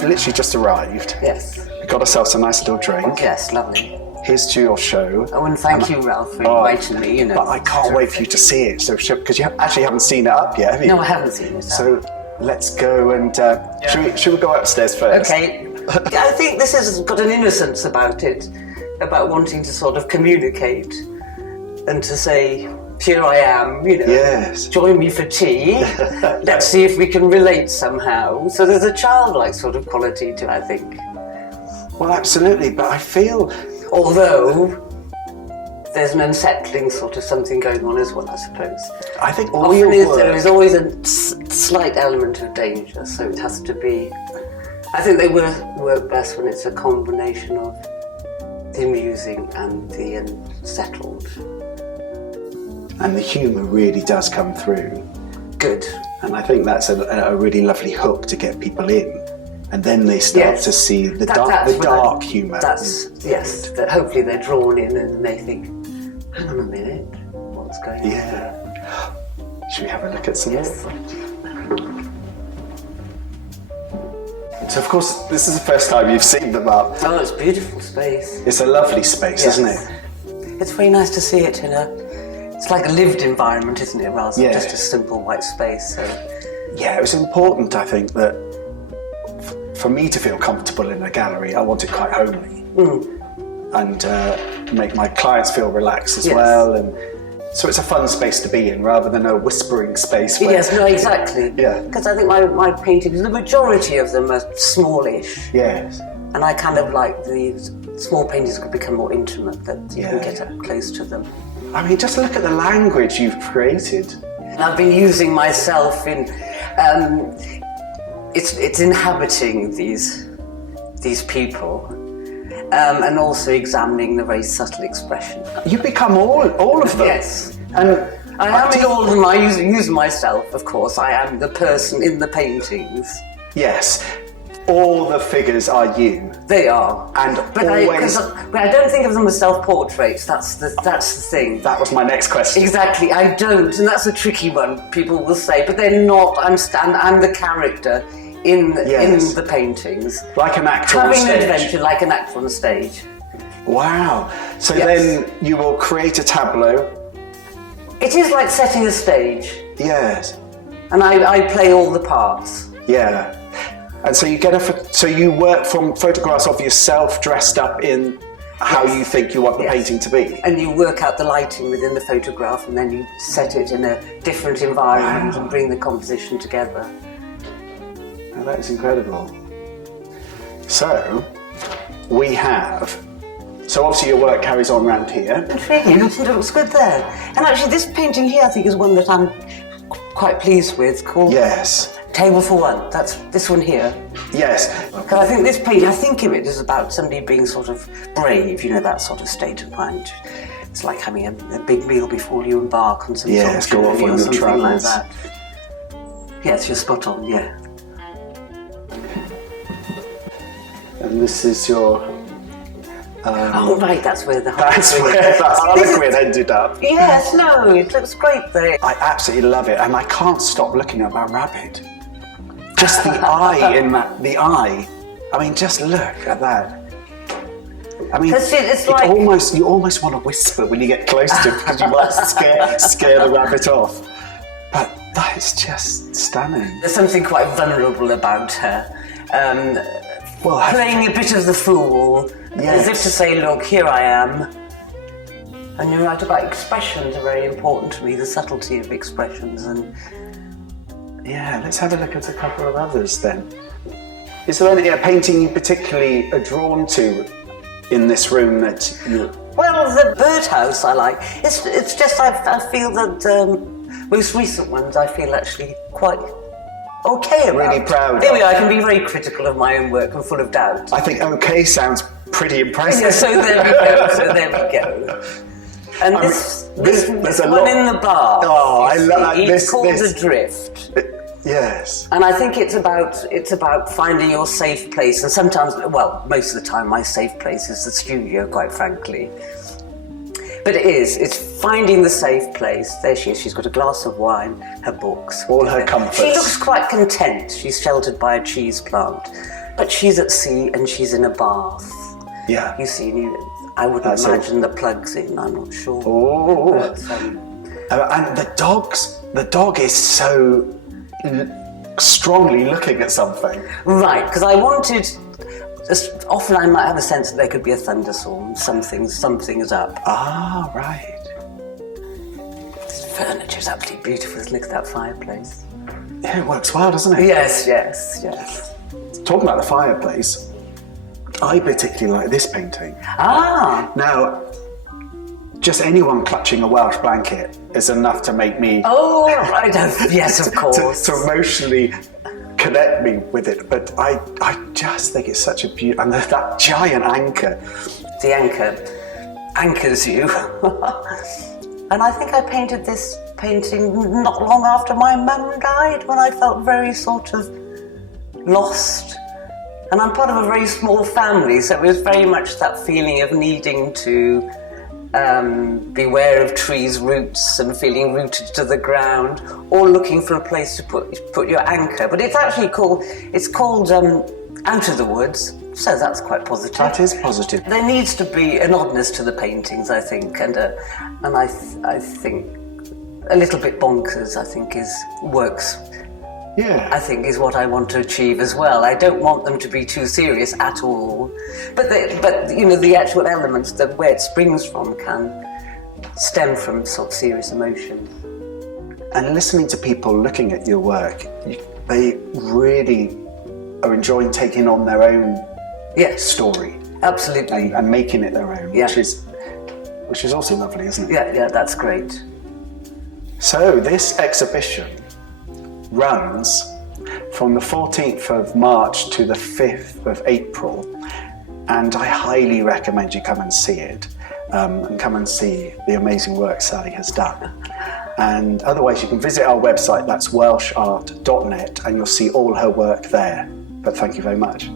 we've literally just arrived. Yes. We got ourselves a nice little drink. Yes, lovely. Here's to your show. Oh, and thank you, Ralph, for inviting me. But I can't wait for you to see it. So, because you actually haven't seen it up yet, have you? No, I haven't seen it. So let's go and should we go upstairs first? Okay. I think this has got an innocence about it, about wanting to sort of communicate and to say, here I am, Yes. Join me for tea. Let's see if we can relate somehow. So there's a childlike sort of quality to it, I think. Well, absolutely, but I feel... Although there's an unsettling sort of something going on as well, I suppose. I think all your work... There is always a slight element of danger, so it has to be... I think they work best when it's a combination of the amusing and the unsettled. And the humour really does come through. Good. And I think that's a really lovely hook to get people in. And then they start to see the dark humour. Yes, that hopefully they're drawn in and they think, hang on a minute, what's going on there? Should we have a look at some? Yes. So of course, this is the first time you've seen them up. Oh, it's a beautiful space. It's a lovely space, isn't it? It's very nice to see it in it's like a lived environment, isn't it, rather than just a simple white space. So. Yeah, it was important, I think, that for me to feel comfortable in a gallery, I want it quite homely. And make my clients feel relaxed as well. And so it's a fun space to be in rather than a whispering space. Yes, no, exactly. Yeah. Because I think my paintings, the majority of them are smallish. Yes. And I kind of like these small paintings could become more intimate, that you can get up close to them. I mean, just look at the language you've created. And I've been using myself in, it's inhabiting these people, and also examining the very subtle expression. You become all of them. Yes. And I am in all of them. I use myself, of course. I am the person in the paintings. Yes. All the figures are you. They are. But I don't think of them as self-portraits. That's the thing. That was my next question. Exactly, I don't, and that's a tricky one. People will say, but they're not. I'm the character in the paintings. Like an actor on stage. Having an adventure like an actor on stage. Wow. So then you will create a tableau. It is like setting a stage. Yes. And I play all the parts. Yeah. And so you work from photographs of yourself dressed up in how you think you want the painting to be. And you work out the lighting within the photograph and then you set it in a different environment and bring the composition together. Oh, that is incredible. So, so obviously your work carries on around here. Intriguing, it looks good there. And actually this painting here I think is one that I'm quite pleased with, called Table for One. That's this one here. Yes. Because I think this painting, I think of it as about somebody being sort of brave, that sort of state of mind. It's like having a big meal before you embark on some sort of journey or something like that. Yes, you're spot on, yeah. And this is your... oh right, that's where the Harlequin ended up. Yes, no, it looks great there. I absolutely love it, and I can't stop looking at that rabbit. Just the eye in that, I mean, just look at that. I mean, it's like... you almost want to whisper when you get close to it because you might scare the rabbit off. But that is just stunning. There's something quite vulnerable about her. Playing a bit of the fool, as if to say, look, here I am. And you're right about expressions are very important to me, the subtlety of expressions. And yeah, let's have a look at a couple of others then. Is there any painting you particularly are drawn to in this room that you... Well, the birdhouse I like. It's just I feel that most recent ones I feel actually quite okay about. Really proud. There we are. I can be very critical of my own work and full of doubt. I think okay sounds pretty impressive. Yeah, so there we go. And this one in the bar. Oh, I love that. It's called Adrift. Yes. And I think it's about finding your safe place. And sometimes, well, most of the time, my safe place is the studio, quite frankly. But it's finding the safe place. There she is. She's got a glass of wine, her books. All her comforts. She looks quite content. She's sheltered by a cheese plant. But she's at sea and she's in a bath. Yeah. You see, I wouldn't imagine the plugs in, I'm not sure. Oh. But, and the dog is so strongly looking at something. right, because I wanted... Often I might have a sense that there could be a thunderstorm, something's up. Ah, right. This furniture's absolutely beautiful. Look at that fireplace. Yeah, it works well, doesn't it? Yes. Talking about the fireplace, I particularly like this painting. Ah! Now, just anyone clutching a Welsh blanket is enough to make me... Oh, right. Yes, of course. to emotionally connect me with it. But I just think it's such a beautiful... And that giant anchor. The anchor anchors you. And I think I painted this painting not long after my mum died, when I felt very sort of lost. And I'm part of a very small family, so it was very much that feeling of needing to beware of trees' roots and feeling rooted to the ground, or looking for a place to put your anchor. But it's actually called Out of the Woods, so that's quite positive. That is positive. There needs to be an oddness to the paintings, I think, and I think a little bit bonkers, I think, works. Yeah. I think is what I want to achieve as well. I don't want them to be too serious at all, but the actual elements, where it springs from, can stem from sort of serious emotion. And listening to people looking at your work, they really are enjoying taking on their own story. Absolutely. And making it their own, Yeah. which is also lovely, isn't it? Yeah, that's great. So this exhibition runs from the 14th of March to the 5th of April, and I highly recommend you come and see it, and come and see the amazing work Sally has done. And otherwise you can visit our website, that's welshart.net, and you'll see all her work there. But thank you very much.